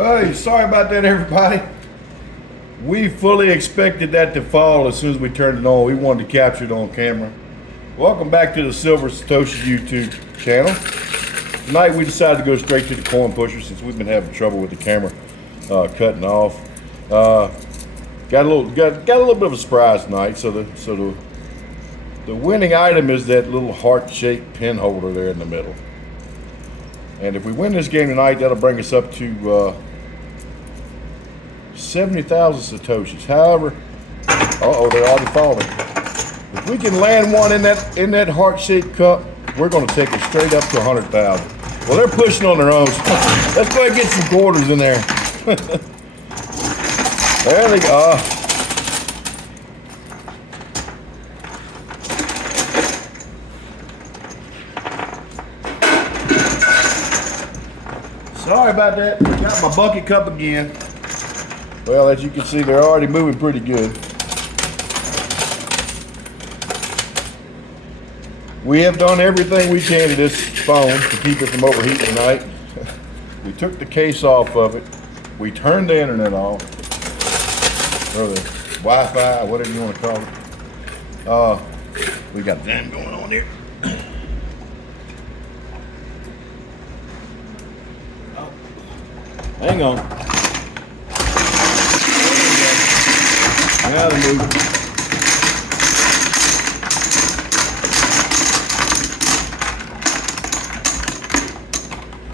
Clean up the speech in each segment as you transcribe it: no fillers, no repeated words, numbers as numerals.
Hey, sorry about that, everybody. We fully expected that to fall as soon as we turned it on. We wanted to capture it on camera. Welcome back to the Silver Satoshis YouTube channel. Tonight we decided to go straight to the coin pusher since we've been having trouble with the camera cutting off. Got a little bit of a surprise tonight. So the winning item is that little heart-shaped pin holder there in the middle. And if we win this game tonight, that'll bring us up to 70,000 Satoshis. However, they're already falling. If we can land one in that heart-shaped cup, we're going to take it straight up to 100,000. Well, they're pushing on their own. Let's go ahead and get some quarters in there. There they go. Sorry about that. Got my bucket cup again. Well, as you can see, they're already moving pretty good. We have done everything we can to this phone to keep it from overheating tonight. We took the case off of it. We turned the internet off, or the Wi-Fi, whatever you want to call it. We got that going on here. Hang on. Now they're moving.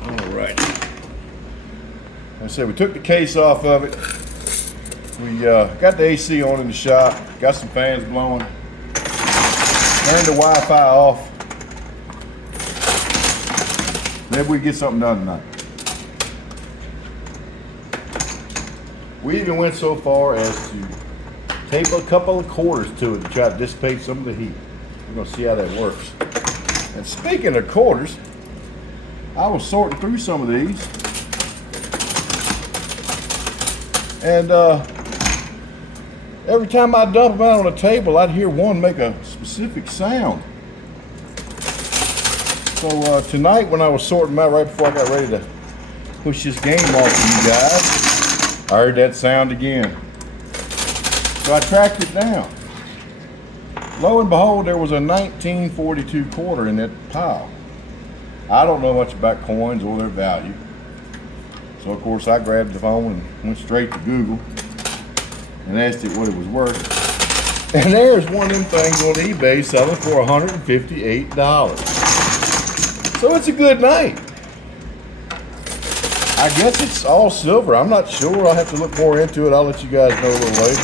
All right. Like I said, we took the case off of it. We got the AC on in the shop. Got some fans blowing. Turned the Wi-Fi off. Maybe we get something done tonight. We even went so far as to tape a couple of quarters to it to try to dissipate some of the heat. We're going to see how that works. And speaking of quarters, I was sorting through some of these. And every time I dump them out on the table, I'd hear one make a specific sound. So tonight when I was sorting them out right before I got ready to push this game off to you guys, I heard that sound again. So I tracked it down. Lo and behold, there was a 1942 quarter in that pile. I don't know much about coins or their value. So of course I grabbed the phone and went straight to Google and asked it what it was worth. And there's one of them things on eBay selling for $158. So it's a good night. I guess it's all silver. I'm not sure. I'll have to look more into it. I'll let you guys know a little later.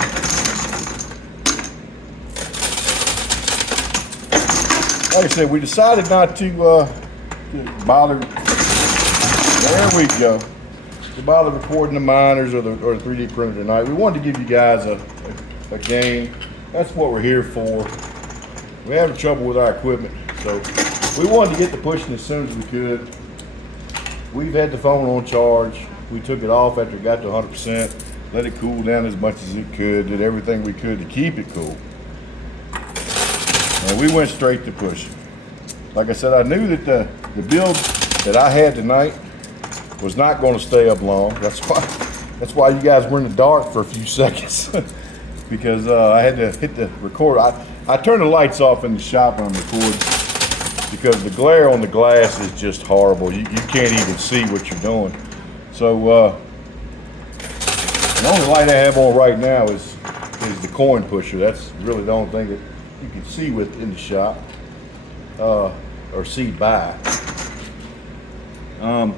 Like I said, we decided not to bother. There we go. To bother recording the miners or the 3D printer tonight. We wanted to give you guys a game. That's what we're here for. We're having trouble with our equipment, so we wanted to get the pushing as soon as we could. We've had the phone on charge. We took it off after it got to 100%, let it cool down as much as it could, did everything we could to keep it cool. And we went straight to pushing. Like I said, I knew that the build that I had tonight was not going to stay up long. That's why you guys were in the dark for a few seconds because I had to hit the record. I turned the lights off in the shop when I'm recording, because the glare on the glass is just horrible. You can't even see what you're doing. So the only light I have on right now is the coin pusher. That's really the only thing that you can see with in the shop or see by. And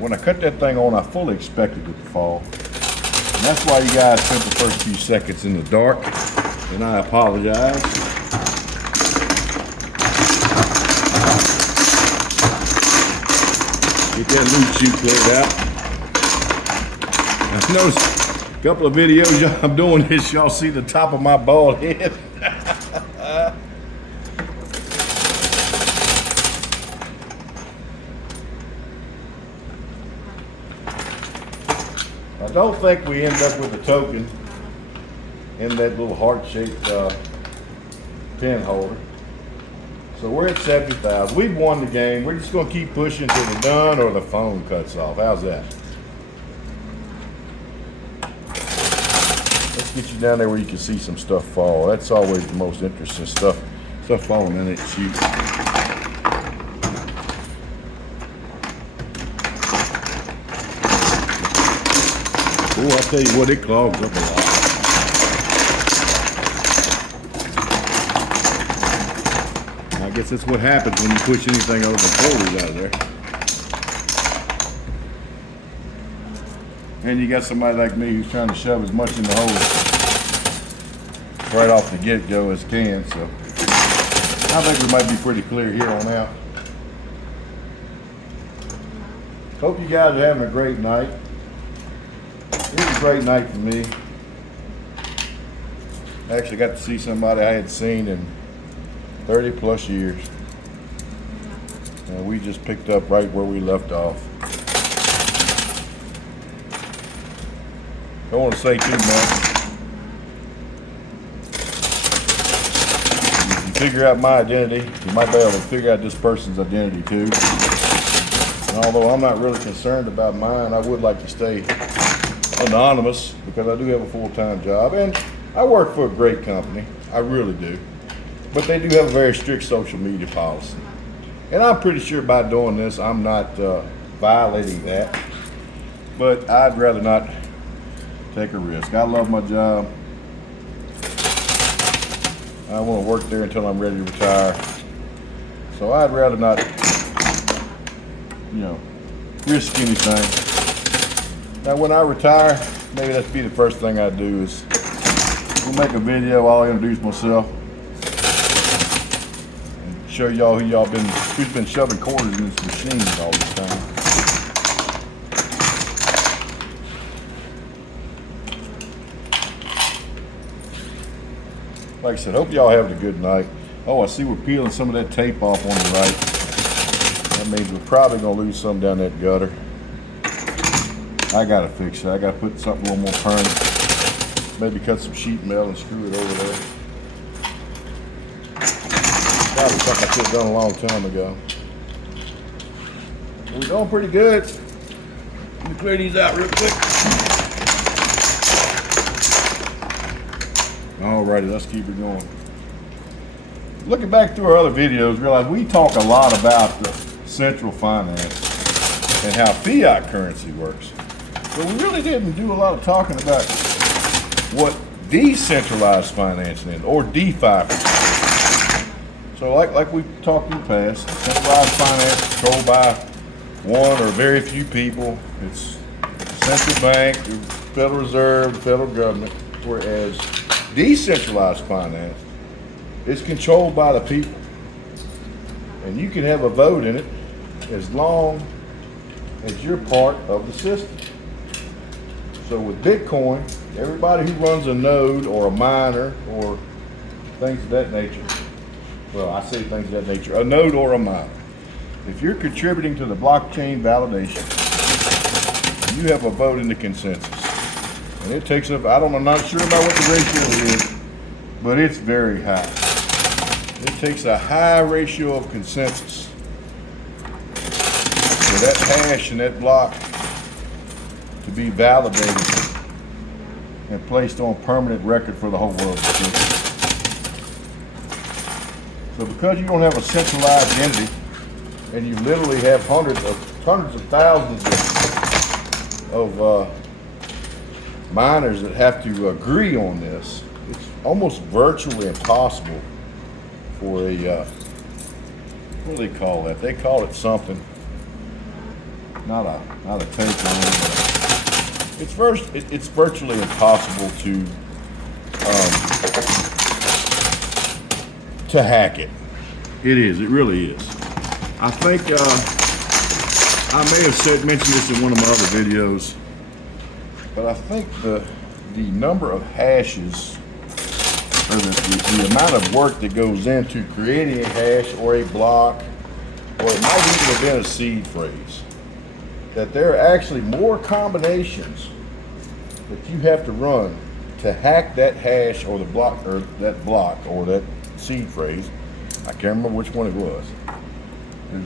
when I cut that thing on, I fully expected it to fall. And that's why you guys spent the first few seconds in the dark, and I apologize. Get that loot chute cleared out. I noticed a couple of videos I'm doing this, y'all see the top of my bald head. I don't think we end up with a token in that little heart-shaped pin holder. So we're at 70,000. We've won the game. We're just gonna keep pushing until we're done or the phone cuts off. How's that? Let's get you down there where you can see some stuff fall. That's always the most interesting stuff. Stuff falling in it, shoot. Oh, I'll tell you what, it clogs up a lot. I guess that's what happens when you push anything over the 40s out of there. And you got somebody like me who's trying to shove as much in the hole right off the get-go as can, so I think we might be pretty clear here on out. Hope you guys are having a great night. It was a great night for me. I actually got to see somebody I hadn't seen in 30 plus years. And we just picked up right where we left off. Don't want to say too much. If you figure out my identity, you might be able to figure out this person's identity too. And although I'm not really concerned about mine, I would like to stay anonymous because I do have a full-time job and I work for a great company. I really do. But they do have a very strict social media policy. And I'm pretty sure by doing this, I'm not violating that. But I'd rather not take a risk. I love my job. I want to work there until I'm ready to retire. So I'd rather not, risk anything. Now when I retire, maybe that'd be the first thing I do is we'll make a video, I'll introduce myself and show y'all who's been shoving quarters in this machine all this time. Like I said, hope y'all having a good night. Oh, I see we're peeling some of that tape off on the right. That means we're probably gonna lose some down that gutter. I gotta fix it. I gotta put something a little more permanent. Maybe cut some sheet metal and screw it over there. Probably something I could have done a long time ago. We're doing pretty good. Let me clear these out real quick. Alrighty, let's keep it going. Looking back through our other videos, realize we talk a lot about the central finance and how fiat currency works. But we really didn't do a lot of talking about what decentralized financing is, or DeFi. So like we talked in the past, centralized finance controlled by one or very few people. It's central bank, the Federal Reserve, the federal government, whereas decentralized finance is controlled by the people. And you can have a vote in it as long as you're part of the system. So with Bitcoin, everybody who runs a node or a miner or things of that nature, well, I say things of that nature, a node or a miner, if you're contributing to the blockchain validation, you have a vote in the consensus. And it takes up, I'm not sure about what the ratio is, but it's very high. It takes a high ratio of consensus for that hash and that block to be validated and placed on permanent record for the whole world to see. So because you don't have a centralized entity and you literally have hundreds of thousands of miners that have to agree on this, it's almost virtually impossible for a, what do they call that? They call it something, not a takeover, but it's virtually impossible to hack it. It really is. I think I may have mentioned this in one of my other videos, but I think the number of hashes, or the amount of work that goes into creating a hash or a block, or it might even have been a seed phrase, that there are actually more combinations that you have to run to hack that hash or the block or that block or that seed phrase. I can't remember which one it was. There's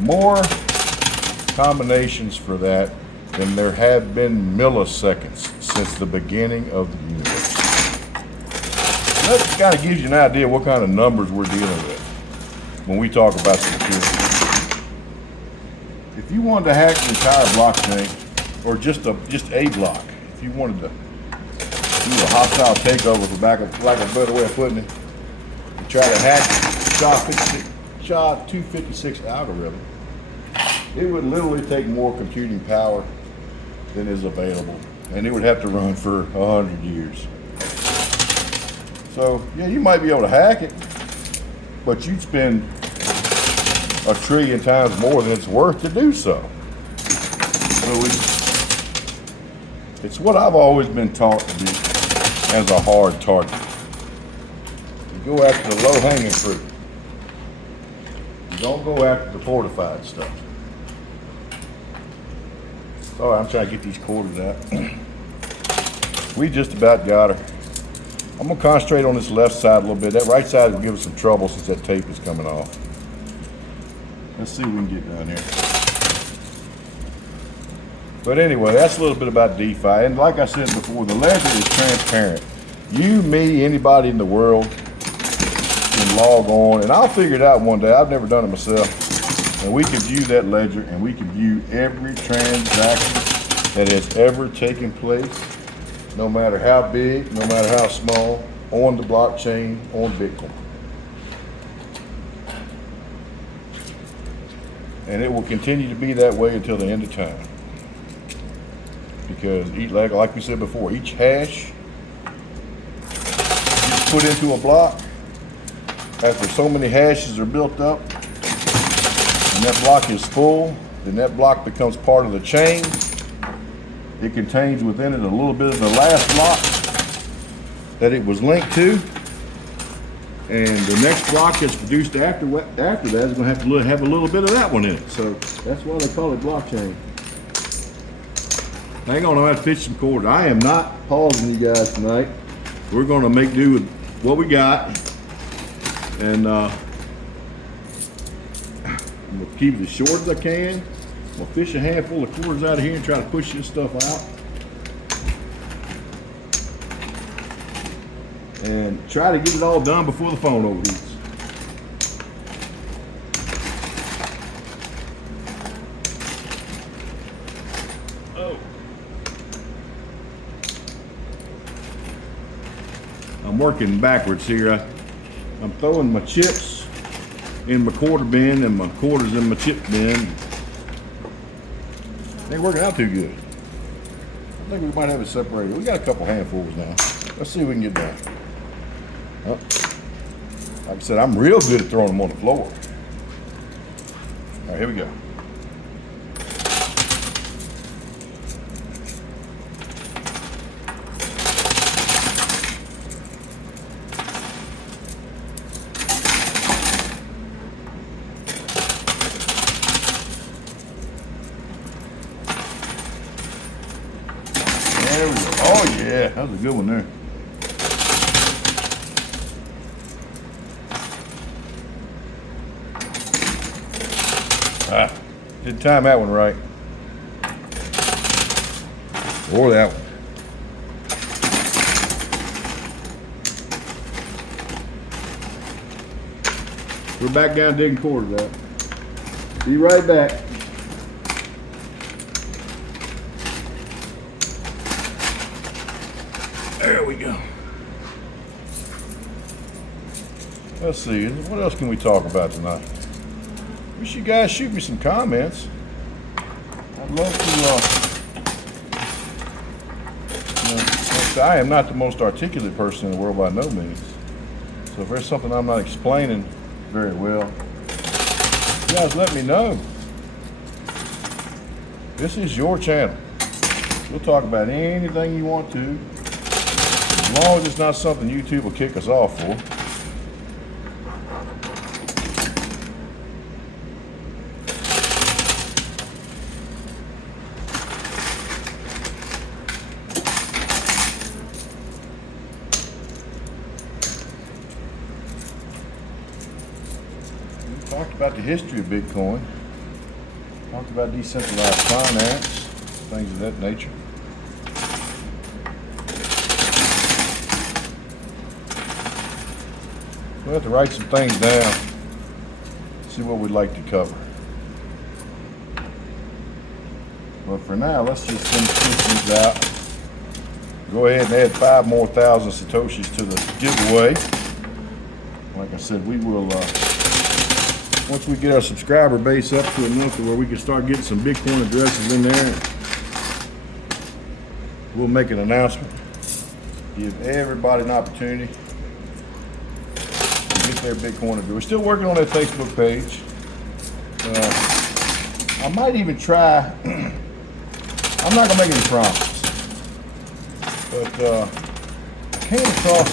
more combinations for that than there have been milliseconds since the beginning of the universe. That kind of gives you an idea what kind of numbers we're dealing with when we talk about security. If you wanted to hack the entire blockchain, or just a block, if you wanted to do a hostile takeover, for lack of a better way of putting it, and try to hack SHA-256 algorithm, it would literally take more computing power than is available, and it would have to run for 100 years. So yeah, you might be able to hack it, but you'd spend 1 trillion times more than it's worth to do so. So it's what I've always been taught to be as a hard target. You go after the low-hanging fruit. You don't go after the fortified stuff. Sorry, I'm trying to get these quarters out. We just about got her. I'm gonna concentrate on this left side a little bit. That right side will give us some trouble since that tape is coming off. Let's see what we can get done here. But anyway, that's a little bit about DeFi. And like I said before, the ledger is transparent. You, me, anybody in the world can log on, and I'll figure it out one day. I've never done it myself. And we can view that ledger, and we can view every transaction that has ever taken place, no matter how big, no matter how small, on the blockchain, on Bitcoin. And it will continue to be that way until the end of time. Because like we said before, each hash you put into a block, after so many hashes are built up, and that block is full, then that block becomes part of the chain. It contains within it a little bit of the last block that it was linked to. And the next block that's produced after that is going to have a little bit of that one in it. So that's why they call it blockchain. Hang on, I'm going to have to pitch some quarters. I am not pausing you guys tonight. We're going to make do with what we got. And I'm going to keep it as short as I can. I'm going to fish a handful of quarters out of here and try to push this stuff out. And try to get it all done before the phone overheats. Oh. I'm working backwards here. I'm throwing my chips in my quarter bin and my quarters in my chip bin. Ain't working out too good. I think we might have it separated. We got a couple handfuls now. Let's see if we can get done. Oh. Like I said, I'm real good at throwing them on the floor. All right, here we go. There we go. Oh yeah, that was a good one there. Didn't time that one right. Or that one. We're back down digging quarters out. Be right back. There we go. Let's see, what else can we talk about tonight? Wish you guys shoot me some comments. I'd love to, I am not the most articulate person in the world by no means. So if there's something I'm not explaining very well, you guys let me know. This is your channel. We'll talk about anything you want to, as long as it's not something YouTube will kick us off for. about the history of Bitcoin. Talked about decentralized finance, things of that nature. We'll have to write some things down, see what we'd like to cover. But for now, let's just finish these out. Go ahead and add 5,000 more Satoshis to the giveaway. Like I said, we will, once we get our subscriber base up to enough to where we can start getting some Bitcoin addresses in there, we'll make an announcement. Give everybody an opportunity to get their Bitcoin address. We're still working on that Facebook page. I might even try, I'm not going to make any promises, but I came across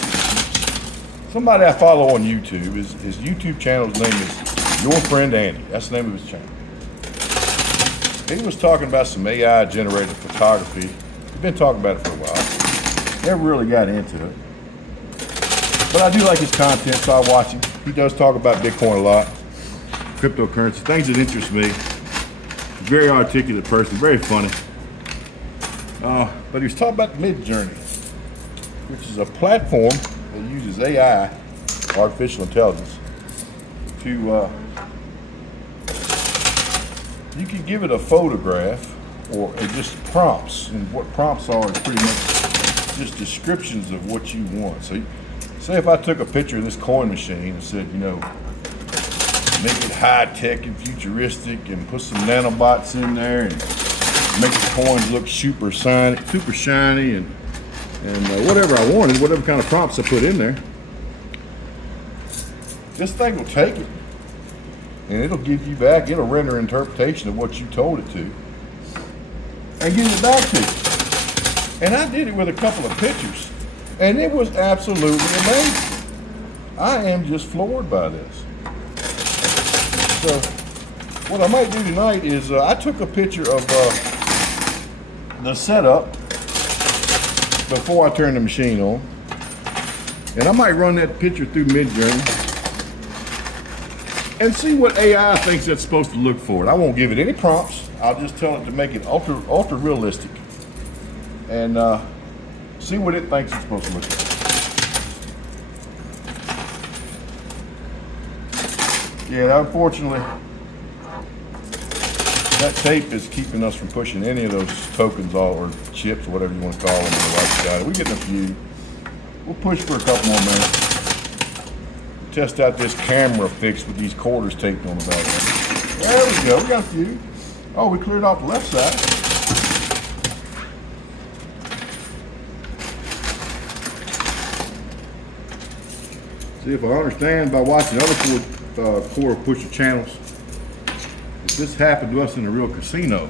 somebody I follow on YouTube. His YouTube channel's name is Your Friend Andy. That's the name of his channel. He was talking about some AI generated photography. We've been talking about it for a while. Never really got into it. But I do like his content, so I watch him. He does talk about Bitcoin a lot, cryptocurrency, things that interest me. Very articulate person, very funny. But he was talking about Midjourney, which is a platform that uses AI, artificial intelligence, to, you can give it a photograph or just prompts, and what prompts are is pretty much just descriptions of what you want. So say if I took a picture of this coin machine and said, you know, make it high-tech and futuristic and put some nanobots in there and make the coins look super shiny and whatever I wanted, whatever kind of prompts I put in there, this thing will take it and it'll give you back, it'll render an interpretation of what you told it to and give it back to you. And I did it with a couple of pictures and it was absolutely amazing. I am just floored by this. So what I might do tonight is I took a picture of the setup before I turn the machine on, and I might run that picture through Midjourney and see what AI thinks that's supposed to look for. I won't give it any prompts. I'll just tell it to make it ultra realistic and see what it thinks it's supposed to look like. Yeah, unfortunately, that tape is keeping us from pushing any of those tokens or chips, whatever you want to call them, on the right side. We're getting a few. We'll push for a couple more minutes. Test out this camera fix with these quarters taped on the back. There we go. We got a few. Oh, we cleared off the left side. See if I understand by watching other core pusher channels. If this happened to us in a real casino,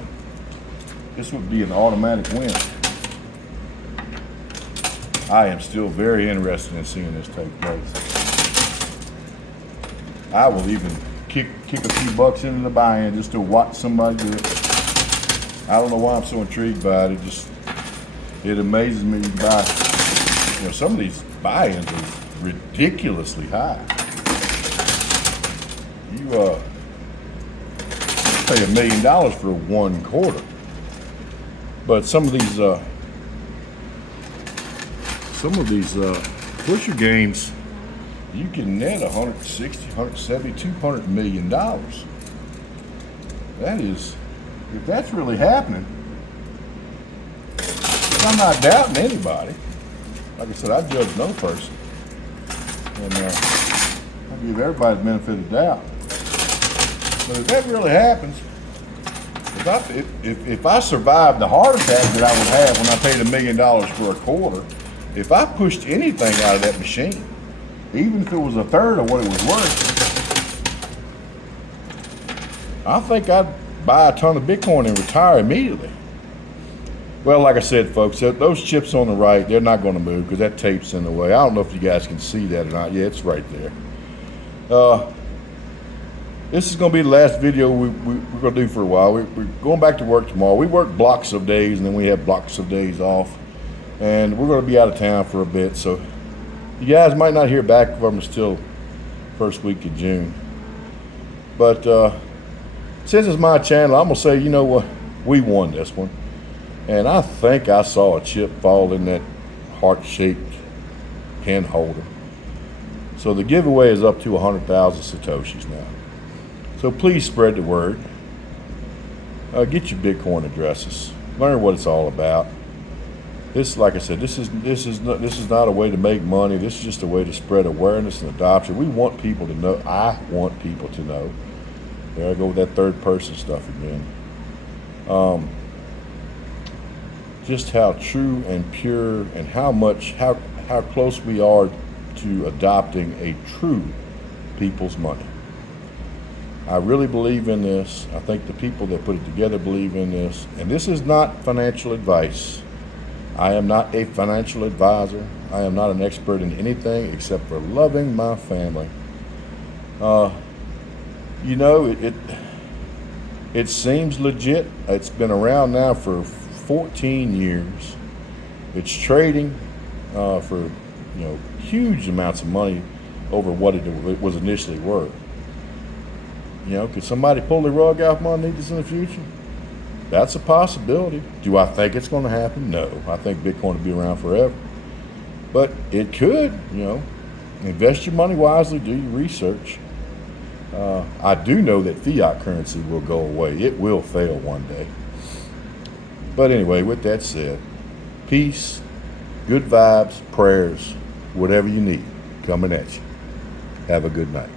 this would be an automatic win. I am still very interested in seeing this take place. I will even kick a few bucks into the buy-in just to watch somebody do it. I don't know why I'm so intrigued by it. It amazes me to buy. You know, some of these buy-ins are ridiculously high. You pay $1 million for 1 quarter, but some of these pusher games, you can net 160, 170, $200 million. That is, if that's really happening, I'm not doubting anybody. Like I said, I judge no person, and I give everybody the benefit of the doubt. But if that really happens, if I survived the heart attack that I would have when I paid $1 million for a quarter, if I pushed anything out of that machine, even if it was a third of what it was worth, I think I'd buy a ton of Bitcoin and retire immediately. Well, like I said, folks, those chips on the right, they're not going to move because that tape's in the way. I don't know if you guys can see that or not. Yeah, it's right there. This is going to be the last video we're going to do for a while. We're going back to work tomorrow. We work blocks of days, and then we have blocks of days off. And we're going to be out of town for a bit, so you guys might not hear back from us till first week of June. But since it's my channel, I'm gonna say, you know what, we won this one, and I think I saw a chip fall in that heart-shaped pen holder. So the giveaway is up to 100,000 Satoshis now. So please spread the word. Get your Bitcoin addresses. Learn what it's all about. This, like I said, this is not a way to make money. This is just a way to spread awareness and adoption. We want people to know. I want people to know. There I go with that third person stuff again. Just how true and pure and how close we are to adopting a true people's money. I really believe in this. I think the people that put it together believe in this. And this is not financial advice. I am not a financial advisor. I am not an expert in anything except for loving my family. You know, it seems legit. It's been around now for 14 years. It's trading for, you know, huge amounts of money over what it was initially worth. You know, could somebody pull the rug out from underneath us in the future? That's a possibility. Do I think it's going to happen? No. I think Bitcoin will be around forever. But it could, you know. Invest your money wisely, do your research. I do know that fiat currency will go away. It will fail one day. But anyway, with that said, peace, good vibes, prayers, whatever you need coming at you. Have a good night.